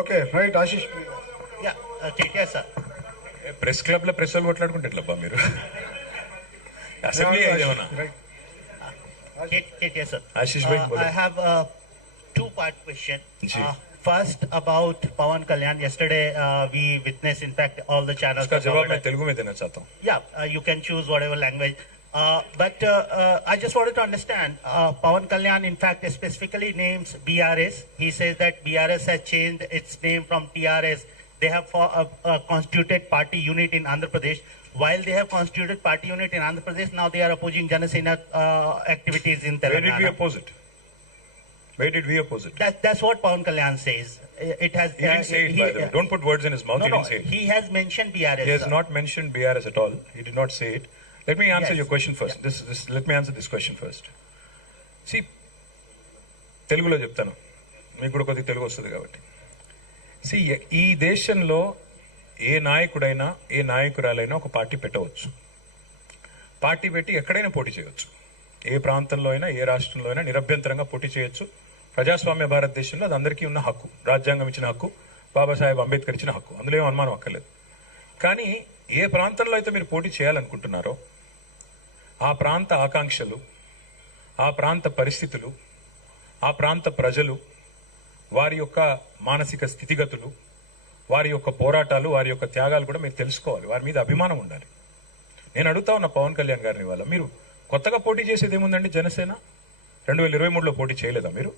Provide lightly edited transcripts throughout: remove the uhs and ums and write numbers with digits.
Okay right Ashish. Yeah KTR sir. Press club లో press వాళ్ళు కొట్లాడుకుంటారు మీరు అసెంబ్లీ ఏమన్నా? కేటీఆర్ సార్. ఆశీష్ భాయ్ I have a two-part question. जी. First about Pawan Kalyan. Yesterday we witnessed, in fact, all the channels. उसका जवाब मैं तेलुगु में देना चाहता हूँ. Yeah, you can choose whatever language. But I just wanted to understand, Pawan Kalyan in fact specifically names BRS. He says that BRS has changed its name from TRS. They have constituted party unit in Andhra Pradesh. While they have constituted party unit in Andhra Pradesh, now they are opposing Janasena activities in Telangana. Where did we oppose it? Where did we oppose it? That's what Pawan Kalyan says. It has. He didn't say it, by the way. Don't put words in his mouth. No, He didn't say it. he has mentioned BRS. He has not mentioned BRS at all. He did not say it. Let me answer Yes. your question first. Let me answer this question first. See, తెలుగులో చెప్తాను, మీకు కూడా కొద్దిగా తెలుగు వస్తుంది కాబట్టి. See, ఈ దేశంలో ఏ నాయకుడైనా ఏ నాయకురాలైనా ఒక పార్టీ పెట్టవచ్చు. పార్టీ పెట్టి ఎక్కడైనా పోటీ చేయవచ్చు. ఏ ప్రాంతంలో అయినా ఏ రాష్ట్రంలో అయినా నిరభ్యంతరంగా పోటీ చేయొచ్చు. ప్రజాస్వామ్య భారతదేశంలో అది అందరికీ ఉన్న హక్కు, రాజ్యాంగం ఇచ్చిన హక్కు, బాబాసాహెబ్ అంబేద్కర్ ఇచ్చిన హక్కు, అందులో ఏం అనుమానం అక్కర్లేదు. కానీ ఏ ప్రాంతంలో అయితే మీరు పోటీ చేయాలనుకుంటున్నారో ఆ ప్రాంత ఆకాంక్షలు, ఆ ప్రాంత పరిస్థితులు, ఆ ప్రాంత ప్రజలు, వారి యొక్క మానసిక స్థితిగతులు, వారి యొక్క పోరాటాలు, వారి యొక్క త్యాగాలు కూడా మీరు తెలుసుకోవాలి. వారి మీద అభిమానం ఉండాలి. నేను అడుగుతా ఉన్న పవన్ కళ్యాణ్ గారిని వాళ్ళ, మీరు కొత్తగా పోటీ చేసేది ఏముందండి? జనసేన 2023లో పోటీ చేయలేదా? మీరు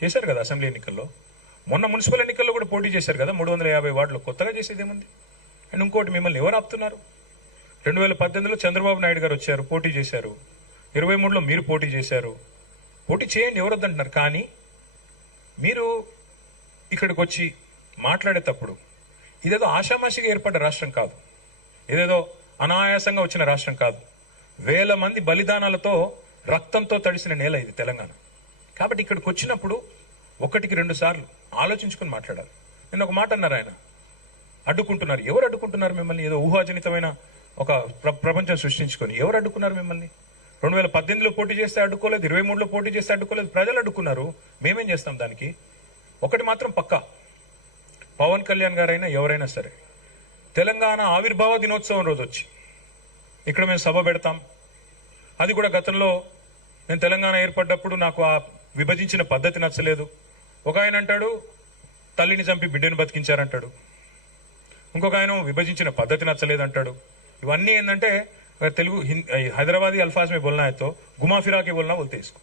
చేశారు కదా అసెంబ్లీ ఎన్నికల్లో. మొన్న మున్సిపల్ ఎన్నికల్లో కూడా పోటీ చేశారు కదా 350 వార్డులో. కొత్తగా చేసేది ఏముంది? అండ్ ఇంకోటి, మిమ్మల్ని ఎవరు ఆపుతున్నారు? 2018లో చంద్రబాబు నాయుడు గారు వచ్చారు, పోటీ చేశారు. 23లో మీరు పోటీ చేశారు. పోటీ చేయండి, ఎవరు వద్దంటున్నారు. కానీ మీరు ఇక్కడికి వచ్చి మాట్లాడేటప్పుడు ఇదేదో ఆషామాషిగా ఏర్పడ్డ రాష్ట్రం కాదు, ఏదేదో అనాయాసంగా వచ్చిన రాష్ట్రం కాదు. వేల మంది బలిదానాలతో రక్తంతో తడిసిన నేల ఇది తెలంగాణ. కాబట్టి ఇక్కడికి వచ్చినప్పుడు ఒకటికి 2 సార్లు ఆలోచించుకుని మాట్లాడాలి. నేను ఒక మాట అన్నారు, ఆయన అడ్డుకుంటున్నారు. ఎవరు అడ్డుకుంటున్నారు మిమ్మల్ని? ఏదో ఊహాజనితమైన ఒక ప్రపంచం సృష్టించుకొని ఎవరు అడ్డుకున్నారు మిమ్మల్ని? 2018లో పోటీ చేస్తే అడ్డుకోలేదు, 23లో పోటీ చేస్తే అడ్డుకోలేదు, ప్రజలు అడ్డుకున్నారు. మేమేం చేస్తాం దానికి? ఒకటి మాత్రం పక్కా, పవన్ కళ్యాణ్ గారైనా ఎవరైనా సరే తెలంగాణ ఆవిర్భావ దినోత్సవం రోజు వచ్చి ఇక్కడ మేము సభ పెడతాం. అది కూడా గతంలో నేను తెలంగాణ ఏర్పడ్డప్పుడు నాకు ఆ విభజించిన పద్ధతి నచ్చలేదు. ఒక ఆయన అంటాడు తల్లిని చంపి బిడ్డను బతికించారంటాడు, ఇంకొక ఆయన విభజించిన పద్ధతి నచ్చలేదు అంటాడు. ఇవన్నీ ఏంటంటే తెలుగు హైదరాబాదీ అల్ఫాజ్ మే బోల్నా తో గుమా ఫిరాకే బోల్నా బోల్తే ఇసుకో.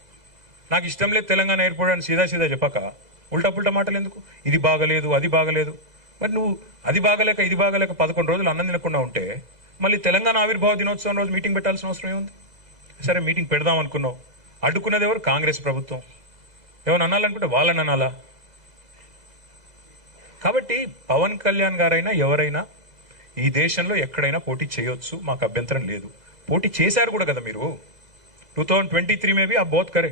నాకు ఇష్టం లేదు తెలంగాణ ఏర్పడని సీదా సీదా చెప్పక ఉల్టా పుల్టా మాటలు ఎందుకు? ఇది బాగలేదు అది బాగలేదు. మరి నువ్వు అది బాగలేక ఇది బాగలేక 11 రోజులు అన్నం తినకుండా ఉంటే మళ్ళీ తెలంగాణ ఆవిర్భావ దినోత్సవం రోజు మీటింగ్ పెట్టాల్సిన అవసరం ఏముంది? సరే మీటింగ్ పెడదాం అనుకున్నావు, అడ్డుకున్నది ఎవరు? కాంగ్రెస్ ప్రభుత్వం. ఏమైనా అనాలనుకుంటే వాళ్ళని అనాలా? కాబట్టి పవన్ కళ్యాణ్ గారైనా ఎవరైనా ఈ దేశంలో ఎక్కడైనా పోటీ చేయొచ్చు, మాకు అభ్యంతరం లేదు. పోటీ చేశారు కూడా కదా మీరు. 2023 में भी आप बहुत करे.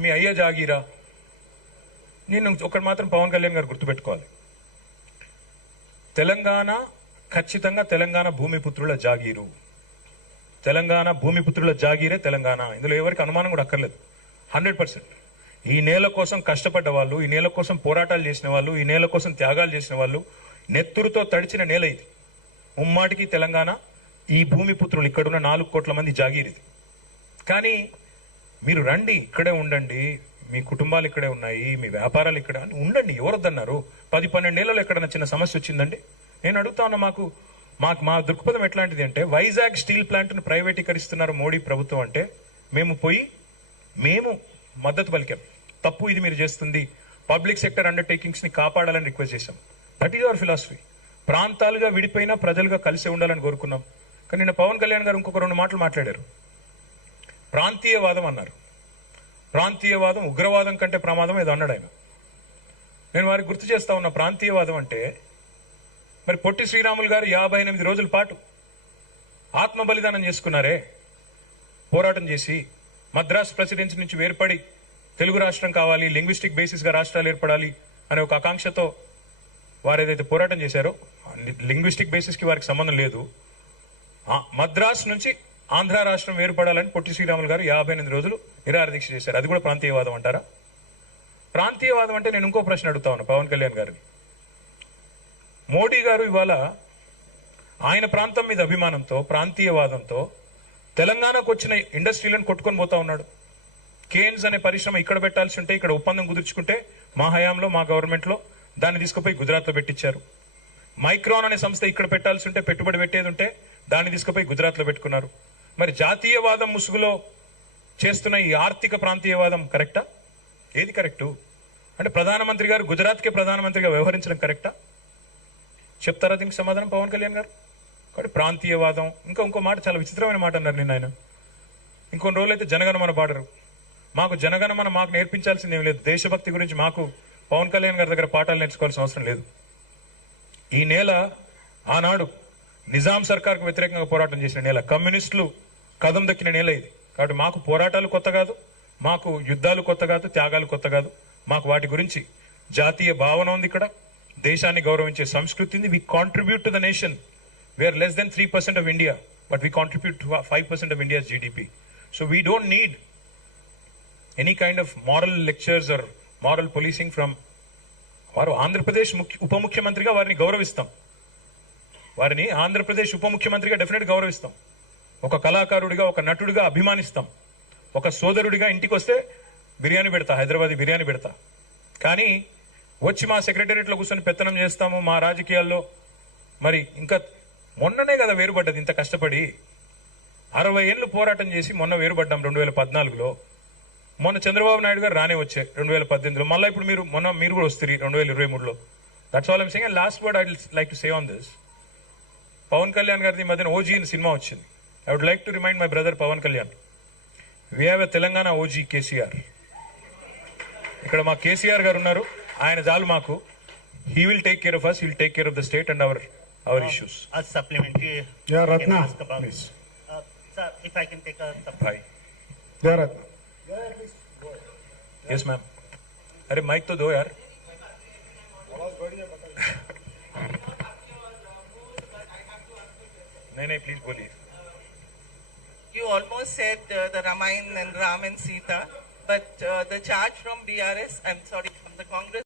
మీ అయ్య జాగీరా. నేను ఒకటి మాత్రం పవన్ కళ్యాణ్ గారు గుర్తుపెట్టుకోవాలి, తెలంగాణ ఖచ్చితంగా తెలంగాణ భూమిపుత్రుల జాగీరు. తెలంగాణ భూమిపుత్రుల జాగీరే తెలంగాణ. ఇందులో ఎవరికి అనుమానం కూడా అక్కర్లేదు. 100%. ఈ నేల కోసం కష్టపడ్డ వాళ్ళు, ఈ నేల కోసం పోరాటాలు చేసిన వాళ్ళు, ఈ నేల కోసం త్యాగాలు చేసిన వాళ్ళు, నెత్తురుతో తడిచిన నేల ఇది. ముమ్మాటికి తెలంగాణ ఈ భూమిపుత్రులు, ఇక్కడున్న 4 కోట్ల మంది జాగీరిది. కానీ మీరు రండి, ఇక్కడే ఉండండి, మీ కుటుంబాలు ఇక్కడే ఉన్నాయి, మీ వ్యాపారాలు ఇక్కడ ఉండండి, ఎవరొద్దన్నారు? 10-12 ఏళ్లలో ఎక్కడన్నా చిన్న సమస్య వచ్చిందండి? నేను అడుగుతా ఉన్నా, మా దృక్పథం ఎట్లాంటిది అంటే, వైజాగ్ స్టీల్ ప్లాంట్ ను ప్రైవేటీకరిస్తున్నారు మోడీ ప్రభుత్వం అంటే మేము మద్దతు పలికాం. తప్పు ఇది మీరు చేస్తుంది, పబ్లిక్ సెక్టర్ అండర్టేకింగ్స్ ని కాపాడాలని రిక్వెస్ట్ చేశాం. That is our philosophy. ప్రాంతాలుగా విడిపోయినా ప్రజలుగా కలిసి ఉండాలని కోరుకున్నాం. కానీ నిన్న పవన్ కళ్యాణ్ గారు ఇంకొక 2 మాటలు మాట్లాడారు. ప్రాంతీయవాదం అన్నారు. ప్రాంతీయవాదం ఉగ్రవాదం కంటే ప్రమాదం ఏదో అన్నాడు ఆయన. నేను వారికి గుర్తు చేస్తా ఉన్న, ప్రాంతీయవాదం అంటే మరి పొట్టి శ్రీరాములు గారు 58 రోజుల పాటు ఆత్మ బలిదానం చేసుకున్నారే, పోరాటం చేసి మద్రాస్ ప్రెసిడెన్సీ నుంచి వేర్పడి తెలుగు రాష్ట్రం కావాలి, లింగ్విస్టిక్ బేసిస్ గా రాష్ట్రాలు ఏర్పడాలి అనే ఒక ఆకాంక్షతో వారు ఏదైతే పోరాటం చేశారో, లింగ్విస్టిక్ బేసిస్ కి వారికి సంబంధం లేదు. మద్రాస్ నుంచి ఆంధ్ర రాష్ట్రం ఏర్పడాలని పొట్టి శ్రీరాములు గారు 58 రోజులు నిరాహార దీక్ష చేశారు. అది కూడా ప్రాంతీయవాదం అంటారా? ప్రాంతీయవాదం అంటే నేను ఇంకో ప్రశ్న అడుగుతా ఉన్నా పవన్ కళ్యాణ్ గారిని. మోడీ గారు ఇవాళ ఆయన ప్రాంతం మీద అభిమానంతో ప్రాంతీయవాదంతో తెలంగాణకు వచ్చిన ఇండస్ట్రీలను కొట్టుకొని పోతా ఉన్నాడు. కేన్స్ అనే పరిశ్రమ ఇక్కడ పెట్టాల్సి ఉంటే ఇక్కడ ఒప్పందం కుదుర్చుకుంటే మా హయాంలో మా గవర్నమెంట్ లో దాన్ని తీసుకుపోయి గుజరాత్ లో పెట్టించారు. మైక్రాన్ అనే సంస్థ ఇక్కడ పెట్టాల్సి ఉంటే పెట్టుబడి పెట్టేది ఉంటే దాన్ని తీసుకుపోయి గుజరాత్ లో పెట్టుకున్నారు. మరి జాతీయవాదం ముసుగులో చేస్తున్న ఈ ఆర్థిక ప్రాంతీయవాదం కరెక్టా? ఏది కరెక్టు? అంటే ప్రధానమంత్రి గారు గుజరాత్కే ప్రధానమంత్రిగా వ్యవహరించడం కరెక్టా? చెప్తారా దీనికి సమాధానం పవన్ కళ్యాణ్ గారు? కాబట్టి ప్రాంతీయవాదం ఇంకో మాట చాలా విచిత్రమైన మాట అన్నారు నిన్న ఆయన. ఇంకొన్ని రోజులు అయితే జనగణమన పాడరు. మాకు జనగణమన మాకు నేర్పించాల్సింది ఏం లేదు. దేశభక్తి గురించి మాకు పవన్ కళ్యాణ్ గారి దగ్గర పాఠాలు నేర్చుకోవాల్సిన అవసరం లేదు. ఈ నేల ఆనాడు నిజాం సర్కార్కు వ్యతిరేకంగా పోరాటం చేసిన నేల, కమ్యూనిస్టులు కదం దక్కిన నేల ఇది. కాబట్టి మాకు పోరాటాలు కొత్త కాదు, మాకు యుద్ధాలు కొత్త కాదు, త్యాగాలు కొత్త కాదు. మాకు వాటి గురించి జాతీయ భావన ఉంది. ఇక్కడ దేశాన్ని గౌరవించే సంస్కృతి ఉంది. We contribute to the nation. We're less than 3% of India, but we contribute to 5% of India's GDP. So we don't need any kind of moral lectures or moral policing from వారు ఆంధ్రప్రదేశ్ ఉప ముఖ్యమంత్రిగా వారిని గౌరవిస్తాం. వారిని ఆంధ్రప్రదేశ్ ఉప ముఖ్యమంత్రిగా డెఫినెట్ గౌరవిస్తాం. ఒక కళాకారుడిగా, ఒక నటుడిగా అభిమానిస్తాం. ఒక సోదరుడిగా ఇంటికి వస్తే బిర్యానీ పెడతా, హైదరాబాద్ బిర్యానీ పెడతా. కానీ వచ్చి మా సెక్రటేరియట్లో కూర్చొని పెత్తనం చేస్తాము మా రాజకీయాల్లో. మరి ఇంకా మొన్ననే కదా వేరుపడ్డది. ఇంత కష్టపడి 60 ఏళ్ళు పోరాటం చేసి మొన్న వేరుపడ్డాం 2014లో. మొన్న చంద్రబాబు నాయుడు గారు రానే వచ్చాయి 2018లో. మళ్ళీ ఇప్పుడు మీరు కూడా వస్తారు 2023లో. That's all I'm saying. And last word I would like to say on this. Pavan Kalyan గారిది మధ్యన ఓజీ అని సినిమా వచ్చింది. I would like to remind my brother Pavan Kalyan, we have a Telangana OG KCR. ఇక్కడ మా కేసీఆర్ గారు ఉన్నారు. ఆయన చాలు మాకు. He will take care of us, he will take care of the state and our issues. A supplementary. Yeah, I can Ratna, ask about. please. Sir, if I can take a Bye. Yeah, Ratna. Yes, ma'am. अरे mic तो दो यार. नहीं please बोलिए. You almost said the Ramayana and Ram and Sita, but the charge from BRS, I'm sorry, from the Congress